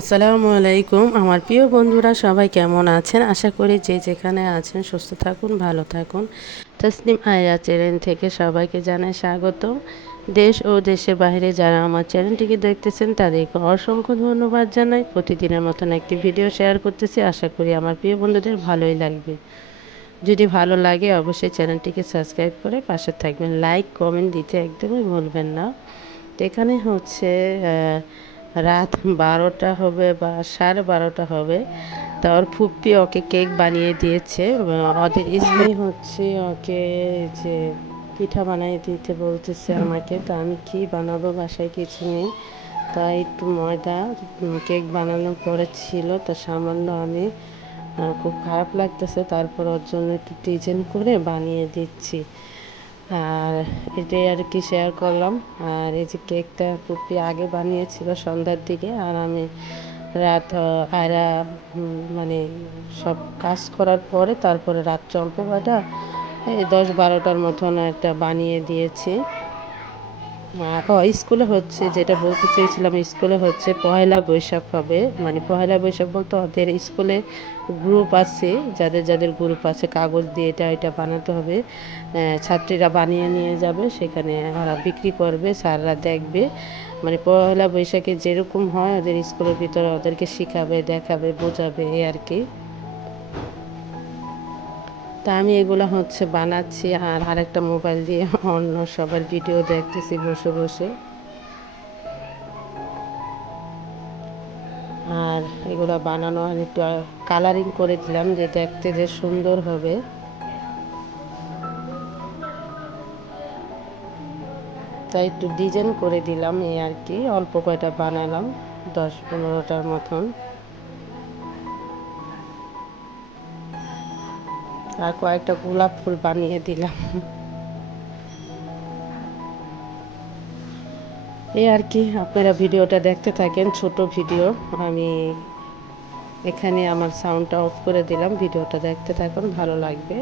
আসসালামু আলাইকুম আমার প্রিয় বন্ধুরা সবাই কেমন আছেন? আশা করি যে যেখানে আছেন সুস্থ থাকুন, ভালো থাকুন। তসনিম আয়া চ্যানেল থেকে সবাইকে জানাই স্বাগতম। দেশ ও দেশের বাইরে যারা আমার চ্যানেলটিকে দেখতেছেন তাদেরকে অসংখ্য ধন্যবাদ জানাই। প্রতিদিনের মতন একটি ভিডিও শেয়ার করতেছি, আশা করি আমার প্রিয় বন্ধুদের ভালোই লাগবে। যদি ভালো লাগে অবশ্যই চ্যানেলটিকে সাবস্ক্রাইব করে পাশে থাকবেন, লাইক কমেন্ট দিতে একদমই ভুলবেন না। তো এখানে হচ্ছে রাত 12টা হবে বা 12:30 হবে। তা ওর ফুপ্পি ওকে কেক বানিয়ে দিয়েছে। ওদের স্কুলে হচ্ছে ওকে যে পিঠা বানিয়ে দিতে বলতেছে আমাকে। তো আমি কি বানাবো, বাসায় কিছু নেই। তাই একটু ময়দা কেক বানানোর পরে ছিল, তা সামান্য আমি খুব খারাপ লাগতেছে, তারপর ওর জন্য একটু ডিজাইন করে বানিয়ে দিচ্ছি। আর এটাই আর কি শেয়ার করলাম। আর এই যে কেকটা পুপি আগে বানিয়েছিল সন্ধ্যার দিকে, আর আমি রাত আয়রা মানে সব কাজ করার পরে তারপরে রাত চলতে বাটা এই 10-12টার মতন একটা বানিয়ে দিয়েছি। স্কুলে হচ্ছে যেটা বলতে চেয়েছিলাম, স্কুলে হচ্ছে পয়লা বৈশাখ হবে। মানে পয়লা বৈশাখ বলতে ওদের স্কুলে গ্রুপ আছে, যাদের যাদের গ্রুপ আছে কাগজ দিয়ে এটা এটা বানাতে হবে। ছাত্রীরা বানিয়ে নিয়ে যাবে, সেখানে ওরা বিক্রি করবে, স্যাররা দেখবে। মানে পয়লা বৈশাখে যেরকম হয় ওদের স্কুলের ভিতরে ওদেরকে শেখাবে, দেখাবে, বোঝাবে, এই আর কি। তা আমি এগুলো হচ্ছে বানাচ্ছি, আর আরেকটা মোবাইল দিয়ে অন্য সবার ভিডিও দেখতেছি বসে বসে। আর এগুলো বানানো আর একটু কালারিং করে দিলাম যে দেখতে যে সুন্দর হবে। তাই একটু ডিজাইন করে দিলাম, এই আর কি। অল্প কয়টা বানালাম, 10-15টার মতন। আর কয়েকটা গোলাপ ফুল বানিয়ে দিলাম। এই আর কি, আপনারা ভিডিওটা দেখতে থাকেন, ছোট ভিডিও। আমি এখানে আমার সাউন্ডটা অফ করে দিলাম, ভিডিওটা দেখতে থাকুন, ভালো লাগবে।